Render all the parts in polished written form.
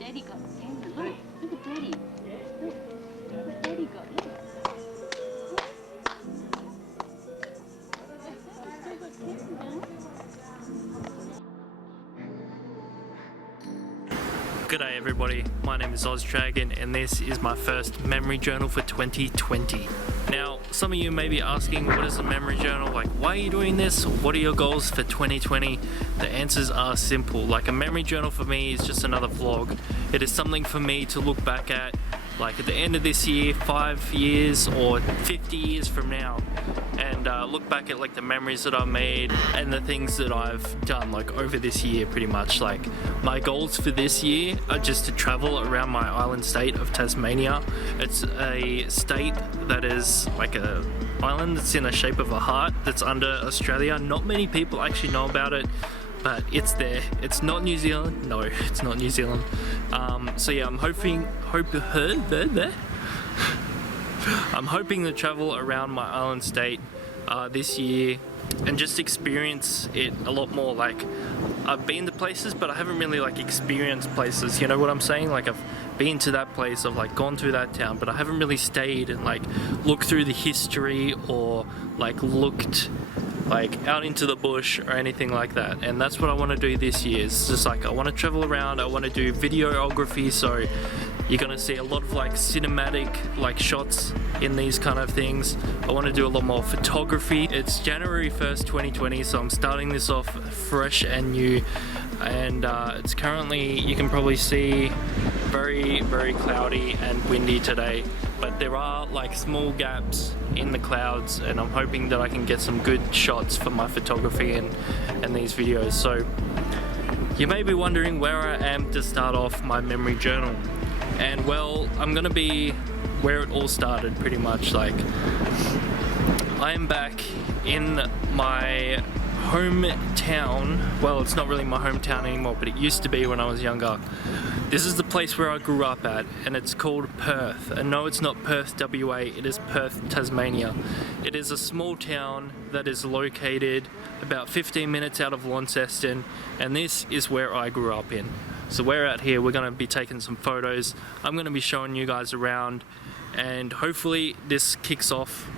Daddy got Santa. Look, look at Daddy. Look what Daddy got. Look. G'day everybody, my name is OzDragon and this is my first memory journal for 2020. Now, some of you may be asking, what is a memory journal? Like, why are you doing this? What are your goals for 2020? The answers are simple. Like, a memory journal for me is just another vlog. It is something for me to look back at, like at the end of this year, 5 years or 50 years from now, and look back at like the memories that I've made and the things that I've done like over this year pretty much. Like, my goals for this year are just to travel around my island state of Tasmania. It's a state that is like a island that's in the shape of a heart that's under Australia. Not many people actually know about it, but it's there. It's not New Zealand. No, it's not New Zealand. So yeah, I'm hoping to travel around my island state this year and just experience it a lot more. Like, I've been to places, but I haven't really like experienced places, you know what I'm saying? Like, I've been to that place, I've like gone through that town, but I haven't really stayed and like looked through the history or like looked like out into the bush or anything like that. And that's what I want to do this year. It's just like, I want to travel around, I want to do videography, so you're gonna see a lot of like cinematic like shots in these kind of things. I want to do a lot more photography. It's January 1st 2020, so I'm starting this off fresh and new, and it's currently, you can probably see, very cloudy and windy today, but there are like small gaps in the clouds, and I'm hoping that I can get some good shots for my photography and these videos. So you may be wondering where I am to start off my memory journal. And well, I'm gonna be where it all started pretty much. Like, I am back in my hometown. Well, it's not really my hometown anymore, but it used to be when I was younger. This is the place where I grew up at, and it's called Perth. And no, it's not Perth, WA, it is Perth, Tasmania. It is a small town that is located about 15 minutes out of Launceston, and this is where I grew up in. So we're out here, we're gonna be taking some photos. I'm gonna be showing you guys around, and hopefully this kicks off,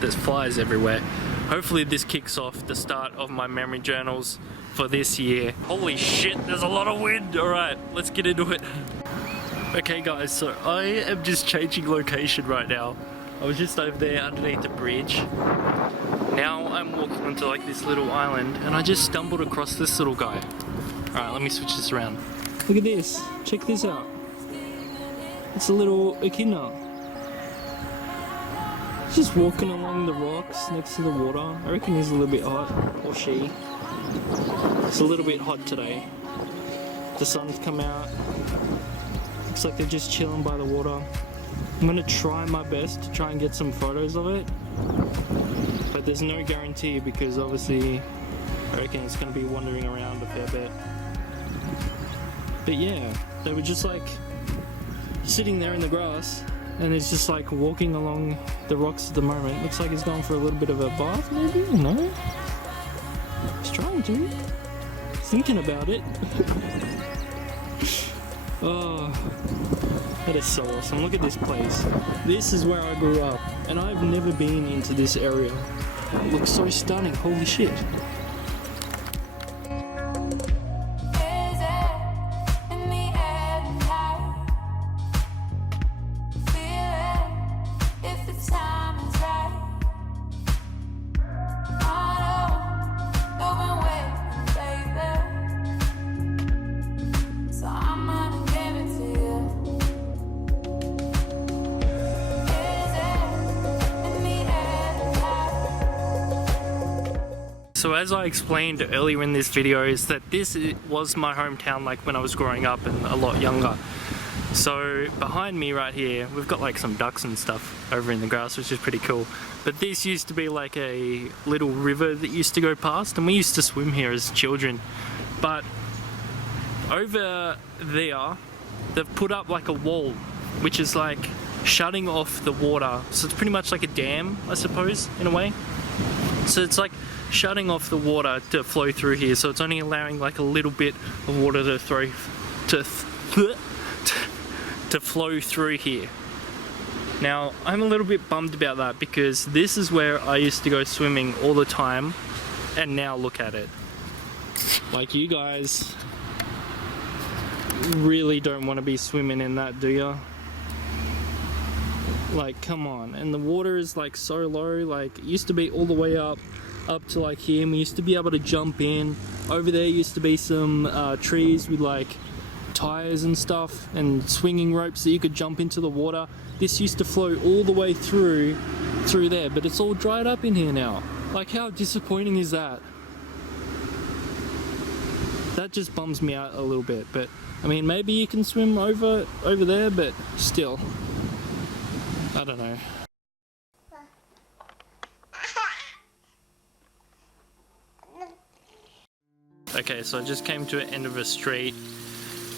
there's flies everywhere. Hopefully this kicks off the start of my memory journals for this year. Holy shit, there's a lot of wind. All right, let's get into it. Okay guys, so I am just changing location right now. I was just over there underneath the bridge. Now I'm walking onto like this little island, and I just stumbled across this little guy. Alright, let me switch this around. Look at this. Check this out. It's a little echidna. Just walking along the rocks next to the water. I reckon he's a little bit hot. Or she. It's a little bit hot today. The sun's come out. Looks like they're just chilling by the water. I'm gonna try my best to try and get some photos of it. But there's no guarantee, because obviously I reckon it's gonna be wandering around a fair bit. But yeah, they were just like sitting there in the grass, and it's just like walking along the rocks at the moment. Looks like he's going for a little bit of a bath, maybe? No? He's trying to. Thinking about it. Oh, that is so awesome. Look at this place. This is where I grew up, and I've never been into this area. It looks so stunning, holy shit. So as I explained earlier in this video, is that this was my hometown like when I was growing up and a lot younger. So behind me right here, we've got like some ducks and stuff over in the grass, which is pretty cool. But this used to be like a little river that used to go past, and we used to swim here as children. But over there, they've put up like a wall, which is like shutting off the water. So it's pretty much like a dam, I suppose, in a way. So it's like shutting off the water to flow through here. So it's only allowing like a little bit of water to flow through here. Now, I'm a little bit bummed about that because this is where I used to go swimming all the time, and now look at it. Like, you guys really don't want to be swimming in that, do ya? Like, come on. And the water is like so low. Like, it used to be all the way up to like here, and we used to be able to jump in. Over there used to be some trees with like tires and stuff and swinging ropes that you could jump into the water. This used to flow all the way through there, but it's all dried up in here now. Like, how disappointing is that? That just bums me out a little bit. But I mean, maybe you can swim over there, but still, I don't know. Okay, so I just came to an end of a street.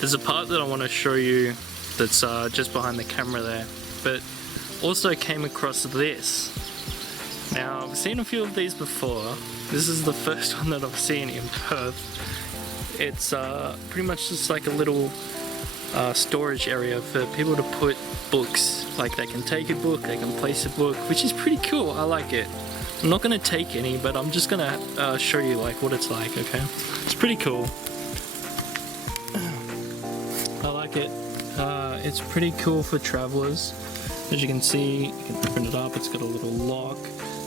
There's a part that I want to show you that's just behind the camera there, but also came across this. Now, I've seen a few of these before. This is the first one that I've seen in Perth. It's pretty much just like a little storage area for people to put books. Like, they can take a book, they can place a book, which is pretty cool. I like it. I'm not going to take any, but I'm just going to show you like what it's like, okay? It's pretty cool. I like it. It's pretty cool for travelers. As you can see, you can open it up, it's got a little lock.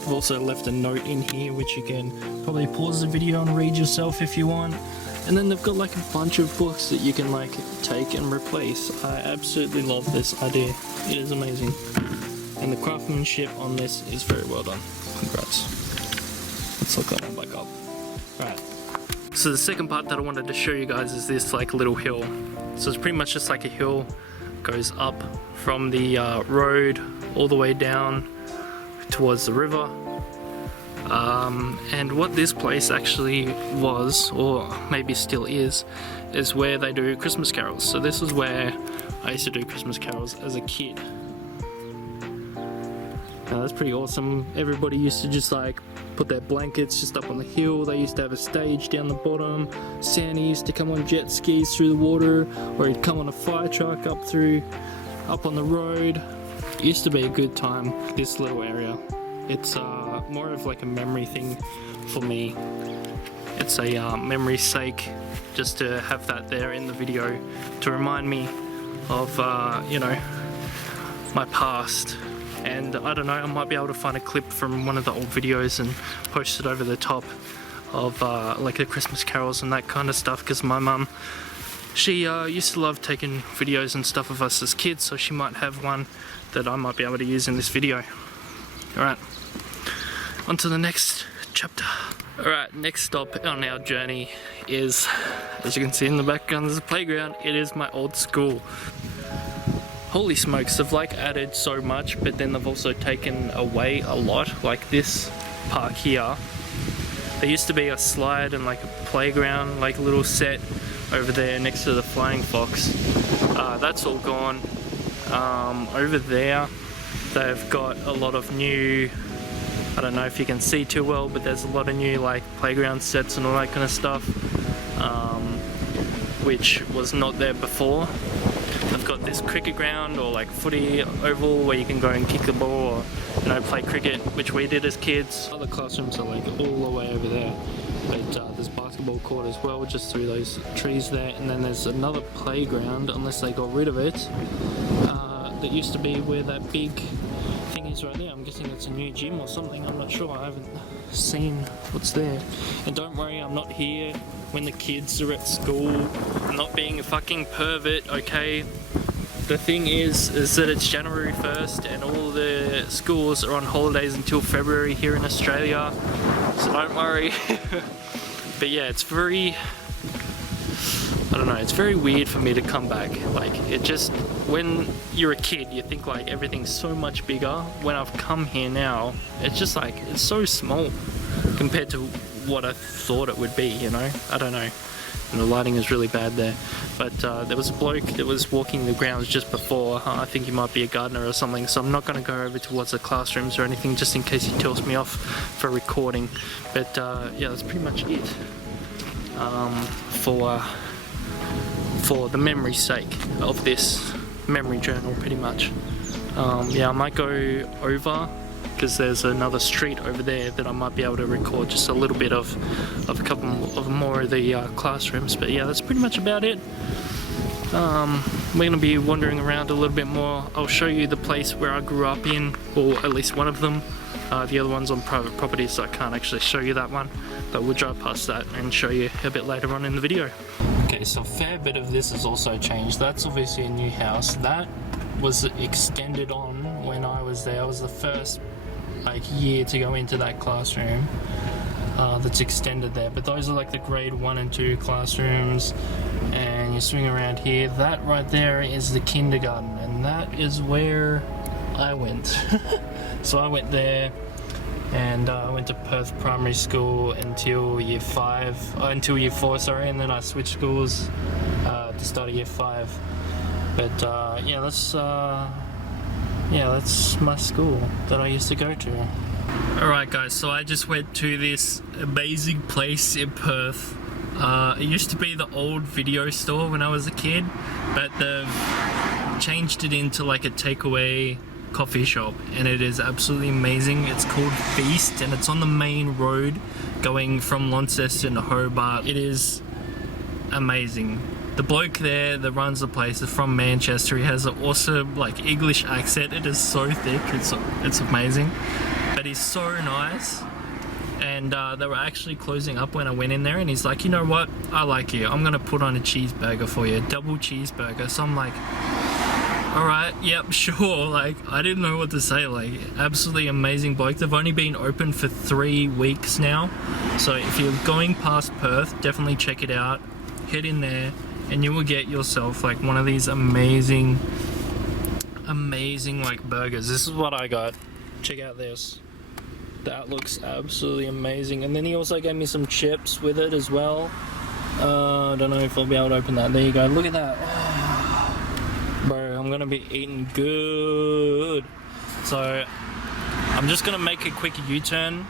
I've also left a note in here which you can probably pause the video and read yourself if you want. And then they've got like a bunch of books that you can like take and replace. I absolutely love this idea. It is amazing. And the craftsmanship on this is very well done. Congrats. Let's look that one back up. Alright. So the second part that I wanted to show you guys is this like little hill. So it's pretty much just like a hill, goes up from the road all the way down towards the river. And what this place actually was, or maybe still is where they do Christmas carols. So this is where I used to do Christmas carols as a kid. Now that's pretty awesome. Everybody used to just like put their blankets just up on the hill. They used to have a stage down the bottom. Santa used to come on jet skis through the water, or he'd come on a fire truck up on the road. It used to be a good time, this little area. It's more of like a memory thing for me. It's a memory's sake, just to have that there in the video to remind me of, you know, my past. And I don't know, I might be able to find a clip from one of the old videos and post it over the top of like the Christmas carols and that kind of stuff, because my mum, she used to love taking videos and stuff of us as kids, so she might have one that I might be able to use in this video. Alright, on to the next chapter. Alright, next stop on our journey is, as you can see in the background, there's a playground. It is my old school. Holy smokes, they've like added so much, but then they've also taken away a lot. Like this park here, there used to be a slide and like a playground, like a little set over there next to the Flying Fox. That's all gone. Over there they've got a lot of new, I don't know if you can see too well, but there's a lot of new like playground sets and all that kind of stuff, which was not there before. They've got this cricket ground or like footy oval where you can go and kick the ball, or, you know, play cricket, which we did as kids. Other classrooms are like all the way over there, but there's basketball court as well, just through those trees there. And then there's another playground, unless they got rid of it, that used to be where that big thing is right there. I'm guessing it's a new gym or something, I'm not sure, I haven't seen what's there. And don't worry, I'm not here when the kids are at school. I'm not being a fucking pervert, okay? The thing is that it's January 1st and all the schools are on holidays until February here in Australia, so don't worry. But yeah, it's very, I don't know, it's very weird for me to come back. Like, it just, when you're a kid, you think like everything's so much bigger. When I've come here now, it's just like, it's so small compared to what I thought it would be, you know? I don't know. and the lighting is really bad there. But there was a bloke that was walking the grounds just before. I think he might be a gardener or something, so I'm not going to go over towards the classrooms or anything just in case he tells me off for recording. But yeah, that's pretty much it for the memory's sake of this memory journal, pretty much. Yeah, I might go over because there's another street over there that I might be able to record just a little bit of a couple of more of the classrooms. But yeah, that's pretty much about it. We're going to be wandering around a little bit more. I'll show you the place where I grew up in, or at least one of them. The other one's on private property, so I can't actually show you that one, but we'll drive past that and show you a bit later on in the video. Okay, so a fair bit of this has also changed. That's obviously a new house. That was extended on when I was there. I was the first year to go into that classroom that's extended there, but those are like the grade 1 and 2 classrooms, and you swing around here. That right there is the kindergarten, and that is where I went. So I went there, and I went to Perth Primary School until year 4, sorry, and then I switched schools to start year 5. But yeah, that's my school that I used to go to. Alright guys, so I just went to this amazing place in Perth. It used to be the old video store when I was a kid, but they've changed it into like a takeaway coffee shop, and it is absolutely amazing. It's called Feast, and it's on the main road going from Launceston to Hobart. It is amazing. The bloke there that runs the place is from Manchester. He has an awesome English accent. It is so thick, it's amazing, but he's so nice. And they were actually closing up when I went in there, and he's like, you know what, I like you, I'm gonna put on a cheeseburger for you, a double cheeseburger. So I'm like, alright, yep, sure. I didn't know what to say. Absolutely amazing bloke. They've only been open for 3 weeks now, so if you're going past Perth, definitely check it out. Head in there and you will get yourself one of these amazing burgers. This is what I got. Check out this. That looks absolutely amazing. And then he also gave me some chips with it as well. I don't know if I'll be able to open that. There you go. Look at that. Oh. Bro, I'm gonna be eating good. So I'm just gonna make a quick U-turn,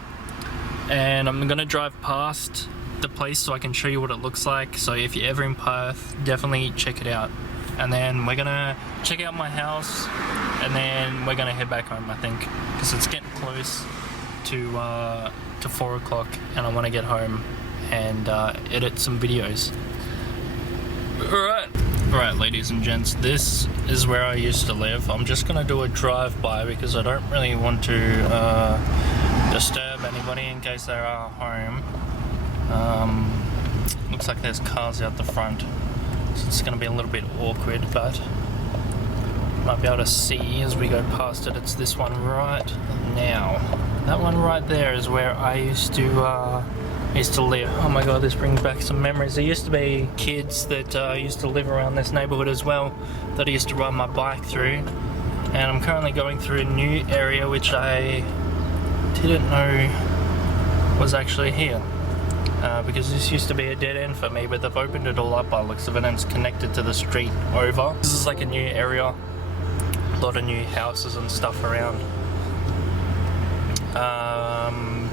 and I'm gonna drive past the place so I can show you what it looks like. So if you're ever in Perth, definitely check it out. And then we're gonna check out my house, and then we're gonna head back home, I think, because it's getting close to 4 o'clock, and I want to get home and edit some videos. Alright, ladies and gents, this is where I used to live. I'm just gonna do a drive-by because I don't really want to disturb anybody in case they are home. Looks like there's cars out the front, so it's going to be a little bit awkward, but might be able to see as we go past it. It's this one right now. That one right there is where I used to live. Oh my god, this brings back some memories. There used to be kids that used to live around this neighborhood as well that I used to ride my bike through, and I'm currently going through a new area which I didn't know was actually here. Because this used to be a dead end for me, but they've opened it all up by the looks of it, and it's connected to the street over. This is like a new area, a lot of new houses and stuff around.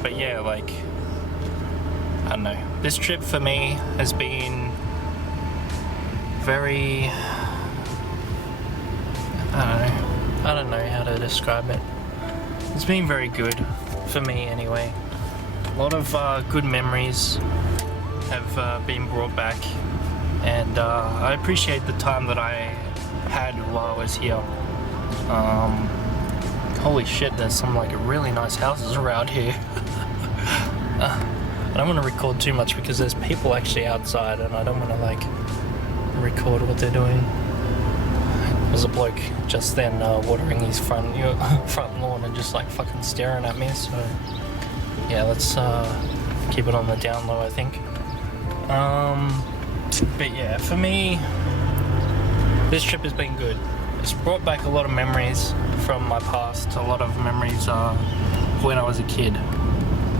But yeah, I don't know. This trip for me has been very, I don't know how to describe it. It's been very good for me anyway. A lot of good memories have been brought back, and I appreciate the time that I had while I was here. Holy shit, there's some really nice houses around here. I don't want to record too much because there's people actually outside, and I don't want to record what they're doing. There's a bloke just then watering his front lawn and just fucking staring at me, so yeah, let's keep it on the down low, I think. But yeah, for me, this trip has been good. It's brought back a lot of memories from my past, a lot of memories when I was a kid,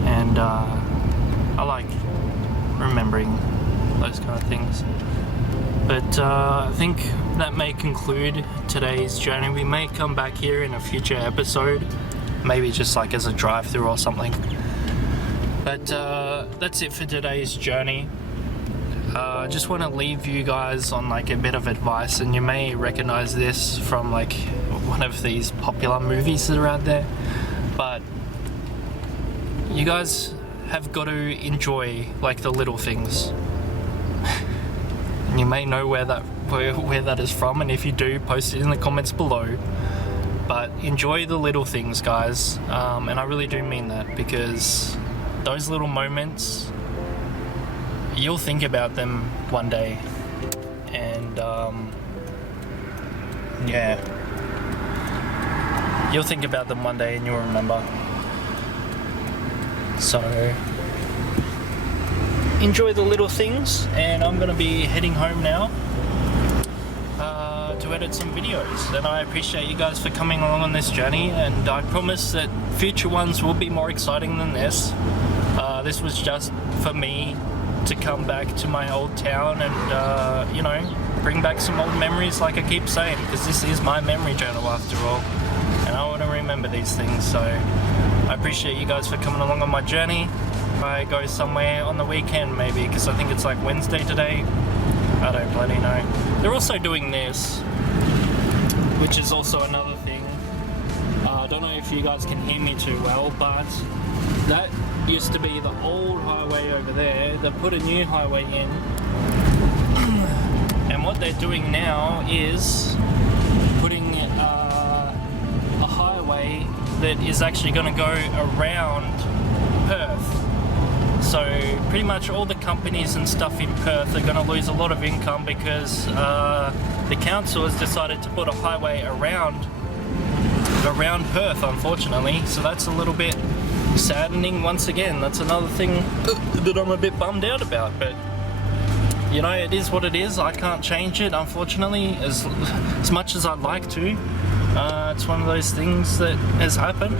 and I like remembering those kind of things. But I think that may conclude today's journey. We may come back here in a future episode, maybe just like as a drive-through or something. But that's it for today's journey. I just want to leave you guys on like a bit of advice, and you may recognize this from like one of these popular movies that are out there, but you guys have got to enjoy like the little things. You may know where that is from, and if you do, post it in the comments below. But enjoy the little things, guys, and I really do mean that, because those little moments, you'll think about them one day, and yeah, you'll think about them one day and you'll remember. So enjoy the little things, and I'm going to be heading home now to edit some videos. And I appreciate you guys for coming along on this journey, and I promise that future ones will be more exciting than this. This was just for me to come back to my old town and you know, bring back some old memories, like I keep saying, because this is my memory journal after all, and I want to remember these things. So I appreciate you guys for coming along on my journey. I go somewhere on the weekend maybe, because I think it's like Wednesday today. I don't bloody know. They're also doing this, which is also another thing. I don't know if you guys can hear me too well, but that used to be the old highway over there. They put a new highway in, and what they're doing now is putting a highway that is actually going to go around Perth. So pretty much all the companies and stuff in Perth are going to lose a lot of income, because the council has decided to put a highway around Perth, unfortunately. So that's a little bit saddening once again. That's another thing that I'm a bit bummed out about, but you know, it is what it is. I can't change it, unfortunately, as much as I'd like to. It's one of those things that has happened,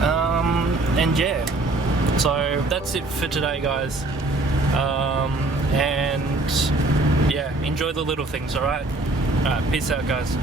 and yeah, so that's it for today, guys. And yeah, enjoy the little things. All right, peace out, guys.